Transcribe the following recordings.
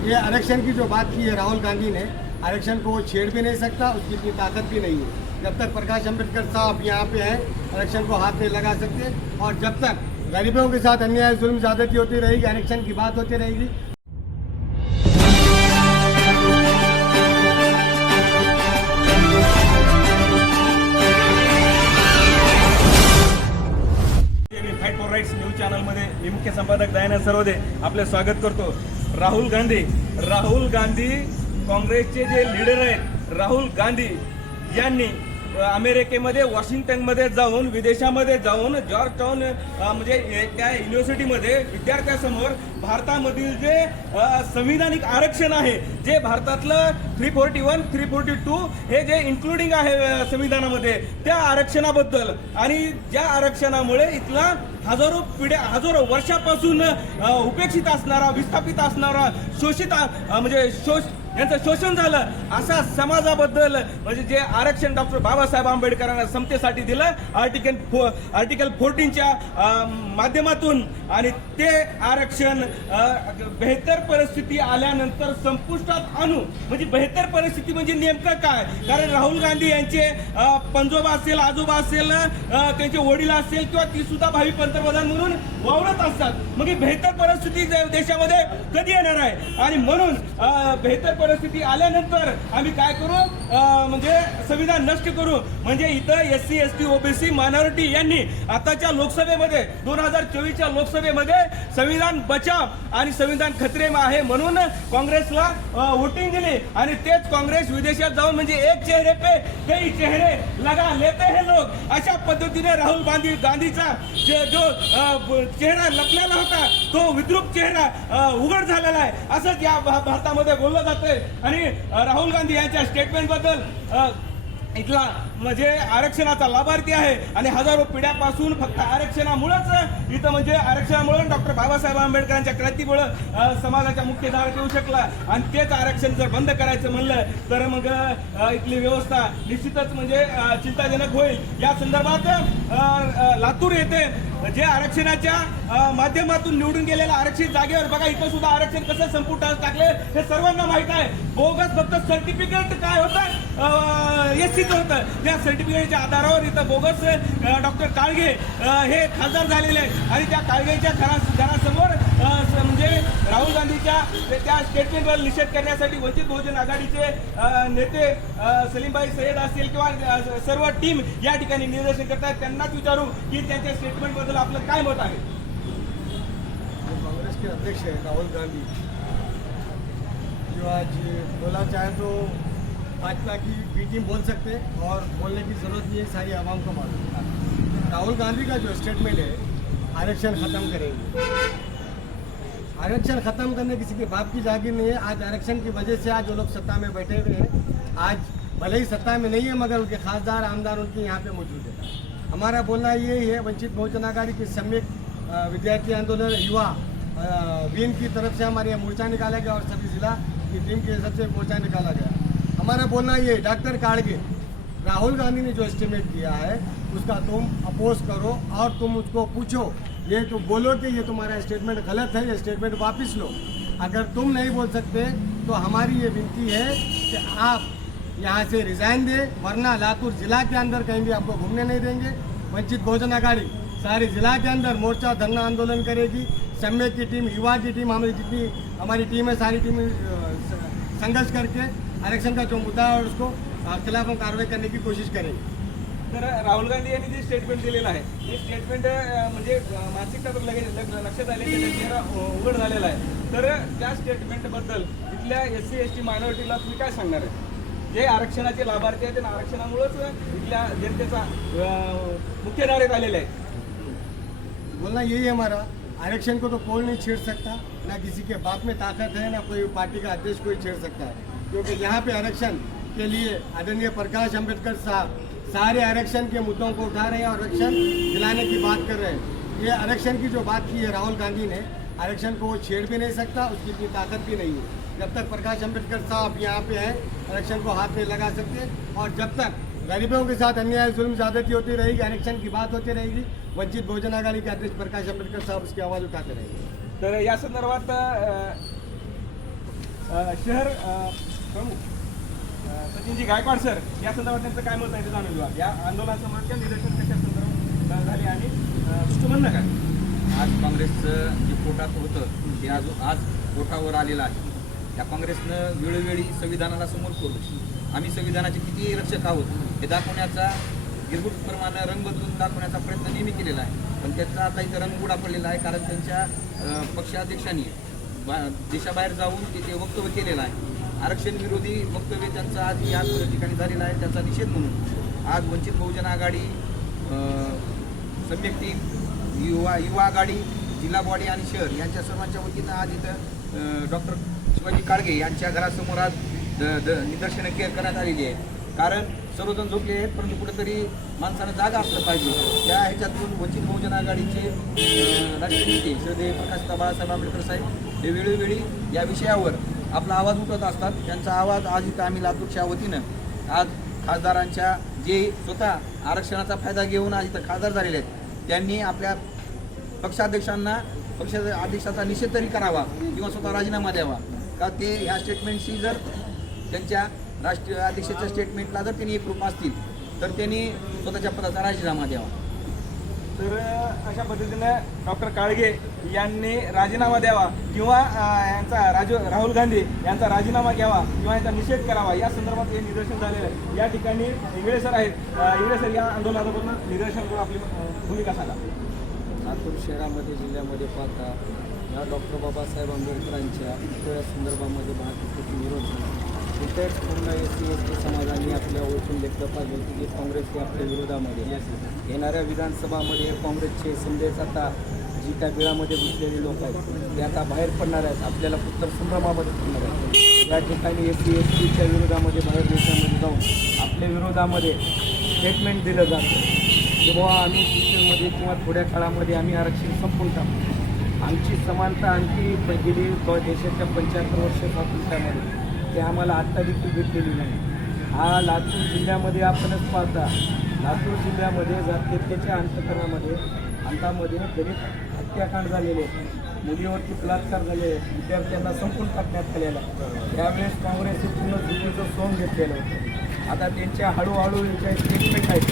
ये आरक्षण की जो बात की है, राहुल गांधी ने, आरक्षण को वो छेड़ भी नहीं सकता, उसकी इतनी ताकत भी नहीं है। जब तक प्रकाश अंबेडकर साहब यहाँ पे हैं, आरक्षण को हाथ नहीं लगा सकते, और जब तक गरीबों के साथ अन्याय, जुल्म ज्यादती होती रहेगी, आरक्षण की बात होती रहेगी। न्यूज़ मी मुख्य संपादक दयानंद सरोदे, आपले स्वागत करतो. राहुल गांधी राहुल गांधी काँग्रेसचे जे लीडर आहेत राहुल गांधी यांनी अमेरिकेमध्ये वॉशिंग्टनमध्ये जाऊन विदेशामध्ये जाऊन जॉर्ज टाउन म्हणजे त्या युनिव्हर्सिटीमध्ये विद्यार्थ्यासमोर भारतामधील जे संविधानिक आरक्षण आहे जे भारतातलं three forty one three forty two हे जे इन्क्लुडिंग आहे संविधानामध्ये त्या आरक्षणाबद्दल. आणि ज्या आरक्षणामुळे इथला हजारो पिढ्या हजारो वर्षापासून उपेक्षित असणारा विस्थापित असणारा शोषित म्हणजे शोष यांचं शोषण झालं. अशा समाजाबद्दल म्हणजे जे आरक्षण डॉक्टर बाबासाहेब आंबेडकरांना समतेसाठी दिलं आर्टिकल फो आर्टिकल फोर्टीनच्या माध्यमातून आणि ते आरक्षण बेहतर परिस्थिती आल्यानंतर संपुष्टात आणू. म्हणजे बेहतर परिस्थिती म्हणजे नेमकं काय? कारण राहुल गांधी यांचे पंजोबा असेल आजोबा असेल त्यांचे वडील असेल किंवा ती सुद्धा भावी पंतप्रधान म्हणून वावरत असतात. मग ही बेहतर परिस्थिती देशामध्ये कधी येणार आहे? आणि म्हणून बेहतर परिस्थिती आल्यानंतर आम्ही काय करू? म्हणजे संविधान नष्ट करू. म्हणजे इथं S C S T OBC minority यांनी आताच्या लोकसभेमध्ये दोन हजार चोवीसच्या लोकसभेमध्ये संविधान बचाव आणि संविधान खतरे आहे म्हणून काँग्रेसला वोटिंग दिली. आणि तेच काँग्रेस विदेशात जाऊन म्हणजे एक चेहरे पे कई चेहरे लगा लेते हे लोग. अशा पद्धतीने राहुल गांधी गांधीचा जे जो चेहरा लपलेला होता. तो विद्रुप चेहरा उघड झालेला आहे. असंच या भारतामध्ये बोललं जातंय. आणि राहुल गांधी यांच्या स्टेटमेंटबद्दल इथला म्हणजे आरक्षणाचा लाभार्थी आहे आणि हजारो पिढ्यापासून फक्त आरक्षणामुळेच इथं म्हणजे आरक्षणामुळे डॉक्टर बाबासाहेब आंबेडकरांच्या क्रांतीमुळे समाजाच्या मुख्य धारात येऊ शकला. आणि तेच आरक्षण जर बंद करायचं म्हणलं तर मग इथली व्यवस्था निश्चितच म्हणजे चिंताजनक होईल. या संदर्भात लातूर येथे जे आरक्षणाच्या माध्यमातून निवडून गेलेल्या आरक्षित जागेवर बघा इथं सुद्धा आरक्षण कसं संपुटात टाकले हे सर्वांना माहीत आहे. बोगस फक्त सर्टिफिकेट काय होतं? एस सीचं होतं. त्या सर्टिफिकेटच्या आधारावर इथं बोगस डॉक्टर काळगे हे खासदार झालेले आहेत. आणि त्या काळगेच्या घरा घरासमोर म्हणजे राहुल गांधीच्या त्या स्टेटमेंटवर निषेध करण्यासाठी वंचित बहुजन आघाडीचे नेते सलीमभाई सय्यद असतील किंवा सर्व टीम या ठिकाणी निदर्शन करतात त्यांनाच विचारू की त्यांच्या स्टेटमेंटबद्दल आपलं काय मत आहे? जो कांग्रेस के अध्यक्ष राहुल गांधी. किंवा जे बोला चाहे तो भाजपा की बी टीम बोल सकते हैं और बोलने की ज़रूरत नहीं है, सारी आवाम को मालूम राहुल गांधी का जो स्टेटमेंट है, आरक्षण ख़त्म करेंगे। आरक्षण ख़त्म करने किसी के बाप की जागीर नहीं है। आज आरक्षण की वजह से आज जो लोग सत्ता में बैठे हुए हैं। आज भले ही सत्ता में नहीं है, मगर उनके खासदार, आमदार उनके यहाँ पे मौजूद है। हमारा बोलना यही है, वंचित बहुजन आघाड़ी के सम्यक विद्यार्थी आंदोलन, युवा वीन की तरफ़ से हमारे यहाँ मोर्चा निकाला गया और सभी जिला की टीम की तरफ़ से मोर्चा निकाला गया। हमारा बोलना ये, डॉक्टर काड़गे राहुल गांधी ने जो एस्टिमेट किया है, उसका तुम अपोज करो और तुम उसको पूछो। ये तो बोलो कि ये तुम्हारा स्टेटमेंट गलत है, ये स्टेटमेंट वापस लो। अगर तुम नहीं बोल सकते तो हमारी ये विनती है कि आप यहाँ से रिजाइन दें, वरना लातूर जिला के अंदर कहीं भी आपको घूमने नहीं देंगे। वंचित बहुजन आघाड़ी, सारे जिला के अंदर मोर्चा धरना आंदोलन करेगी। सम्यक की टीम युवा की टीम हमारी जितनी, हमारी टीम है, सारी टीम संघर्ष करके। आरक्षण का जो मुद्दा है उसको अ, खिलाफ हम कार्रवाई करने की कोशिश करेंगे। तर राहुल गांधी यांनी जे स्टेटमेंट दिलेलं आहे ते स्टेटमेंट म्हणजे मानसिकता तर लगेच लग- लक्षात आले की चेहरा उघड झालेला आहे. तर त्या स्टेटमेंटबद्दल इथल्या एस सी एस टी मायनॉरिटीला तुम्ही काय सांगणार आहे? जे आरक्षणाचे लाभार्थी आहेत त्यांना आरक्षणामुळेच इथल्या जनतेचा मुख्य धारेत आलेले आहेत. बोलना यही है हमारा आरक्षण को तो कोई नहीं छेड़ सकता ना किसी के बाप में ताकत है ना कोई पार्टी का अध्यक्ष कोई छेड़ सकता है। क्योंकि यहाँ पे आरक्षण के लिए आदरणीय प्रकाश अंबेडकर साहब सारे आरक्षण के मुद्दों को उठा रहे हैं और आरक्षण दिलाने की बात कर रहे हैं। ये आरक्षण की जो बात की है राहुल गांधी ने आरक्षण को वो छेड़ भी नहीं सकता उसकी इतनी ताकत भी नहीं है। जब तक प्रकाश अंबेडकर साहब यहाँ पे हैं आरक्षण को हाथ नहीं लगा सकते और जब तक गरीबों के साथ अन्याय जुल्म ज्यादती होती रहेगी आरक्षण की बात होती रहेगी वंचित भोजन आघाड़ी के अध्यक्ष प्रकाश अंबेडकर साहब उसकी आवाज़ उठाते रहेंगे। तर या संदर्भात अ, अ, शहर प्रमुख. सचिनजी गायकवाड सर या संदर्भात त्यांचं काय मत आहे ते जाणून घेऊया. या आंदोलनासमोरच्या निदर्शन कशा संदर्भात झाले आणि तुमचं म्हणणं काय? आज काँग्रेसचं जे पोटात होतं ते आज आज पोटावर आलेलं आहे. त्या काँग्रेसनं वेळोवेळी संविधानाला समोर करून आम्ही संविधानाचे किती रक्षक आहोत हे दाखवण्याचा गिरगुटप्रमाणे रंग बदलून दाखवण्याचा प्रयत्न नेहमी केलेला आहे. पण त्याचा आता इथं रंग उडा पडलेला आहे कारण त्यांच्या पक्षाध्यक्षांनी बा देशाबाहेर जाऊन तिथे वक्तव्य केलेलं आहे. आरक्षण विरोधी वक्तव्य त्यांचं आज या ठिकाणी झालेलं आहे त्याचा निषेध म्हणून. आज वंचित बहुजन आघाडी सम्यक्ती सम्यक टीम युवा युवा आघाडी जिल्हा बॉडी आणि शहर यांच्या सर्वांच्या वतीनं आज इथं डॉक्टर शिवाजी काळगे यांच्या घरासमोर आज द- द- निदर्शनं के करण्यात आलेली आहे कारण सर्वजण झोपले आहेत परंतु कुठेतरी माणसानं जागा असलं पाहिजे. त्या ह्याच्यातून वंचित बहुजन आघाडीचे अं, राष्ट्रीय नेते श्रद्धेय प्रकाशता बाळासाहेब आंबेडकर साहेब हे वेळोवेळी या विषयावर आपला आवाज उठवत असतात. त्यांचा आवाज आज इथं आम्ही लातूरच्या वतीनं. आज खासदारांच्या जे स्वतः आरक्षणाचा फायदा घेऊन आज इथं खासदार झालेले आहेत त्यांनी आपल्या पक्षाध्यक्षांना पक्ष अध्यक्षाचा निषेध तरी करावा किंवा स्वतः राजीनामा द्यावा. का ते ह्या स्टेटमेंटशी जर त्यांच्या राष्ट्रीय अध्यक्षाच्या स्टेटमेंटला जर त्यांनी एकरूप असतील तर त्यांनी स्वतःच्या पदाचा राजीनामा द्यावा. तर अशा पद्धतीनं डॉक्टर काळगे यांनी राजीनामा द्यावा किंवा यांचा राजू राहुल गांधी यांचा राजीनामा घ्यावा किंवा यांचा निषेध करावा या संदर्भात हे निदर्शन झालेलं आहे. या ठिकाणी इंगळे सर आहेत. इंगळे सर या आंदोलनाबरोबर निदर्शन करून आपली भूमिका सांगा. लातूर शहरामध्ये जिल्ह्यामध्ये पाहता या डॉक्टर बाबासाहेब आंबेडकरांच्या पुतळ्या संदर्भामध्ये भारतीय विरोध झाला. तिथेच पूर्ण एस सी एस टी समाजाने आपल्या ओळखून व्यक्त पाहिजे की काँग्रेस हे आपल्या विरोधामध्ये येणाऱ्या विधानसभामध्ये काँग्रेसचे संदेश आता जी त्या बिळामध्ये घुसलेले लोक आहेत ते आता बाहेर पडणार आहेत आपल्याला उत्तर संभ्रमामध्ये पडणार आहेत. या ठिकाणी एस सी एस टीच्या विरोधामध्ये बाहेर देशामध्ये जाऊन आपल्या विरोधामध्ये स्टेटमेंट दिलं जातं. की बाबा आम्ही फ्युचरमध्ये किंवा थोड्या काळामध्ये आम्ही आरक्षण संपून टाकू. आमची समानता आणखी गेली देशाच्या पंच्याहत्तर वर्ष स्वातंत्र्यामध्ये ते आम्हाला आत्ता देखील भेटलेली नाही. हा लातूर जिल्ह्यामध्ये आपणच पाहता लातूर जिल्ह्यामध्ये जातीयतेच्या अंतकरणामध्ये अंतामध्ये दलित हत्याकांड झालेले आहेत. मुलीवरती बलात्कार झाले आहेत. विद्यार्थ्यांना संपून टाकण्यात आलेला त्यावेळेस काँग्रेसचे पूर्ण दिल्लीचं सोंग घेतलेलं होतं. आता त्यांच्या हळूहळू यांच्या स्टेटमेंट आहेत.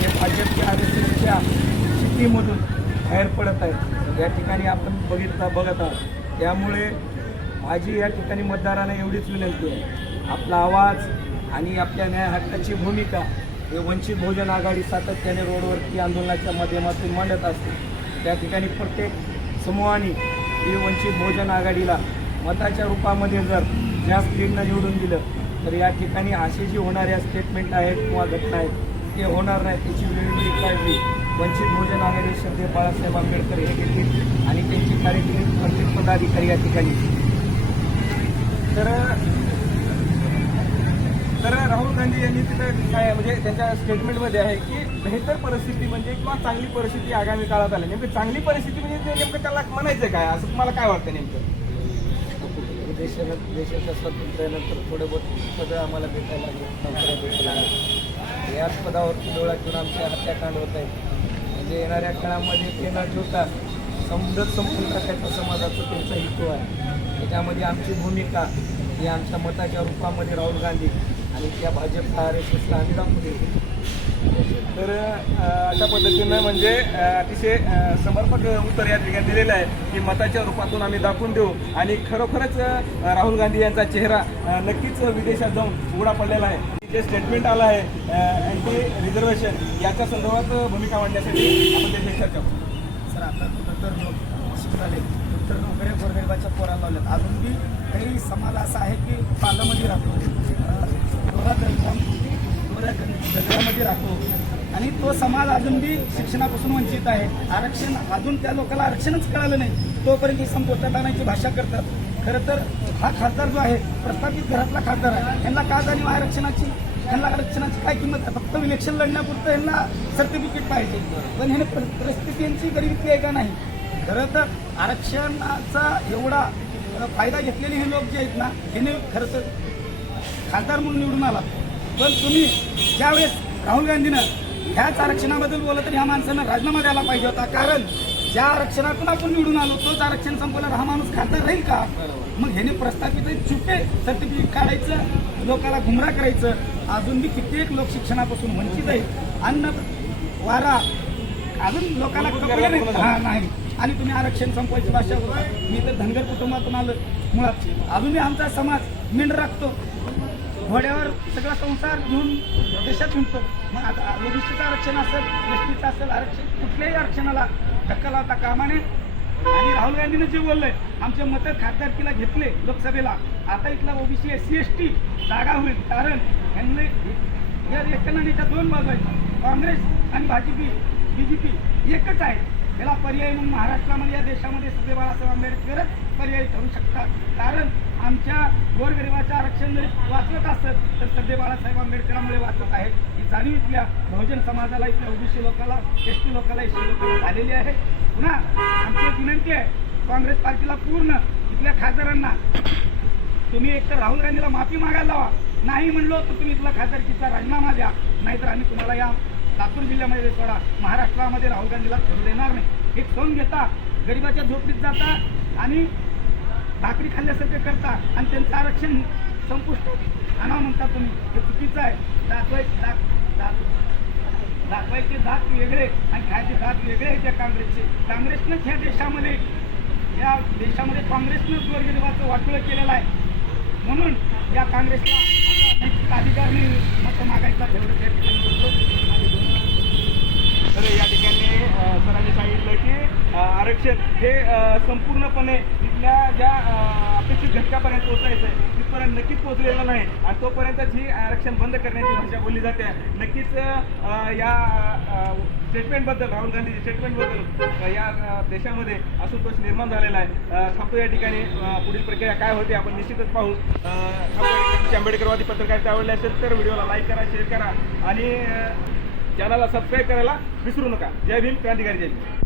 ते भाजपच्या आरक्षणच्या एस शिट्टीमधून बाहेर पडत आहेत. या ठिकाणी आपण बघितला बघत आहात. त्यामुळे माझी या ठिकाणी मतदारांना एवढीच विनंती आहे. आपला आवाज आणि आपल्या न्याय हक्काची भूमिका हे वंचित बहुजन आघाडी सातत्याने रोडवरती आंदोलनाच्या माध्यमातून मांडत असते. त्या ठिकाणी प्रत्येक समूहाने ही वंचित बहुजन आघाडीला मताच्या रूपामध्ये जर जास्त लीडनं निवडून दिलं तर या ठिकाणी असे जी होणाऱ्या स्टेटमेंट आहेत किंवा घटना आहेत ते होणार नाही त्याची वेगवेगळी काळजी वंचित बहुजन आघाडी श्रद्धे बाळासाहेब आंबेडकर हे घेतील आणि त्यांची कार्यकारी पदाधिकारी या ठिकाणी तर तर राहुल गांधी यांनी तिथं काय म्हणजे त्यांच्या स्टेटमेंटमध्ये आहे की बेहतर परिस्थिती म्हणजे किंवा चांगली परिस्थिती आगामी काळात आली. नेमकी चांगली परिस्थिती म्हणजे ते नेमकं त्याला म्हणायचं काय? असं तुम्हाला काय वाटतं नेमकं? देशाला देशाच्या स्वातंत्र्यानंतर थोडं बहुत पदं आम्हाला भेटायला लागले. नोकऱ्या भेटायला याच पदावरती डोळा घेऊन आमच्या हत्याकांड होत आहेत. म्हणजे येणाऱ्या काळामध्ये ते न ठेवता समुद्र संपून टाकायचा समाजाचा त्यांचा हेतू आहे. त्याच्यामध्ये आमची भूमिका ही आमच्या मताच्या रूपामध्ये राहुल गांधी आणि त्या भाजप आर एस एसला आम्ही दाखवले तर अशा पद्धतीनं म्हणजे अतिशय समर्पक उत्तर या ठिकाणी दिलेलं आहे की मताच्या रूपातून आम्ही दाखवून देऊ आणि खरोखरच राहुल गांधी यांचा चेहरा नक्कीच विदेशात जाऊन उघडा पडलेला आहे. जे स्टेटमेंट आलं आहे अँटी रिझर्वेशन याच्या संदर्भात भूमिका मांडण्यासाठी आपण त्याची चर्चा करू. सर आता नंतर नोकरी झाले. तर नोकऱ्या गोरगरिबाच्या पोराला लावल्यात. अजून बी काही समाज असा आहे की पालामध्ये राहतो. डोळ्यामध्ये राहतो. आणि तो समाज अजून बी शिक्षणापासून वंचित आहे. आरक्षण अजून त्या लोकांना आरक्षणच कळालं नाही. तोपर्यंत ही संपोटात भाषा करतात. खरं तर हा खासदार जो आहे प्रस्थापित घरातला खासदार आहे. यांना का जाणीव आरक्षणाची? त्यांना आरक्षणाची काय किंमत आहे? फक्त इलेक्शन लढण्यापुरतं यांना सर्टिफिकेट पाहिजे. पण ह्याने पर- परिस्थिती यांची गरिबीतली आहे का नाही? खरं तर आरक्षणाचा एवढा फायदा घेतलेले हे लोक जे आहेत ना ह्याने खरं तर खासदार म्हणून निवडून आला. पण तुम्ही ज्यावेळेस राहुल गांधीनं ह्याच आरक्षणाबद्दल बोलत तर ह्या माणसानं राजीनामा द्यायला पाहिजे होता. कारण ज्या आरक्षणातून आपण निवडून आलो तोच आरक्षण संपवल्यावर हा माणूस खासदार राहील का. मग ह्याने प्रस्थापित चुके सर्टिफिकेट काढायचं लोकांना गुमराह करायचं. अजून बी कित्येक लोक शिक्षणापासून वंचित आहेत. अन्न वारा अजून लोकांना हा नाही. आणि तुम्ही आरक्षण संपवायची भाषा बोला. मी तर धनगर कुटुंबातून आलो. मुळात अजूनही आमचा समाज मेंढ राखतो. घोड्यावर सगळा संसार घेऊन देशात हिंडतो मग आता ओबीसीचं आरक्षण असेल एसटीचं असेल आरक्षण कुठल्याही आरक्षणाला धक्का लावता कामाने. आणि राहुल गांधीनं जे बोललंय आमचे मतं खासदारकीला घेतले लोकसभेला. आता इथला OBC S C S T जागा होईल कारण यांनी या एकनानीच्या दोन बाजू आहेत. काँग्रेस आणि भाजपी बी जे पी एकच आहे याला पर्याय मग महाराष्ट्रामध्ये या देशामध्ये सगळे बाळासाहेब आंबेडकरच पर्यायी ठरू शकतात. कारण आमच्या गोरगरिबाचं आरक्षण जरी वाचवत असत तर सध्या बाळासाहेब आंबेडकरांमुळे वाचत आहेत. जाणीव इथल्या बहुजन समाजाला इथल्या ओबीसी लोकाला एस टी लोकाला एस टी लोकाला झालेली आहे. पुन्हा आमची एक विनंती आहे काँग्रेस पार्टीला पूर्ण इथल्या खासदारांना. तुम्ही एकतर राहुल गांधीला माफी मागायला लावा. नाही म्हणलो तर तुम्ही इथला खासदारकीचा राजीनामा द्या. नाहीतर आम्ही तुम्हाला या लातूर जिल्ह्यामध्ये सोडा. महाराष्ट्रामध्ये राहुल गांधीला फिरू देणार नाही. एक सोन घेता गरिबाच्या झोपडीत जाता आणि भाकरी खाल्ल्यासारखं करता आणि त्यांचं आरक्षण संपुष्ट आणा म्हणता तुम्ही. हे चुकीचं आहे. दाखवायचं दाख दाखवायचे दात वेगळे आणि खायचे दात वेगळे आहेत त्या काँग्रेसचे काँग्रेसनंच ह्या देशामध्ये या देशामध्ये काँग्रेसनंच गोरगरिबाचं वाटोळं केलेलं आहे म्हणून या काँग्रेसला नैतिक अधिकार मतं मागायचा तेवढं त्या ठिकाणी बोलतो. तर या ठिकाणी सरांनी सांगितलं की आरक्षण हे संपूर्णपणे आपल्या ज्या अपेक्षित घटकापर्यंत पोहोचायचं आहे तिथपर्यंत नक्कीच पोहोचलेलं नाही. आणि तोपर्यंतच ही आरक्षण बंद करण्याची भाषा बोलली जाते. नक्कीच या स्टेटमेंटबद्दल राहुल गांधी स्टेटमेंटबद्दल या देशामध्ये असंतोष निर्माण झालेला आहे. थांबतो या ठिकाणी. पुढील प्रक्रिया काय होते आपण निश्चितच पाहू. आंबेडकरवादी पत्रकारिता आवडली असेल तर व्हिडिओला लाईक करा शेअर करा. आणि चॅनलला सबस्क्राईब करायला विसरू नका. जय भीम क्रांतिकारी जय भीम.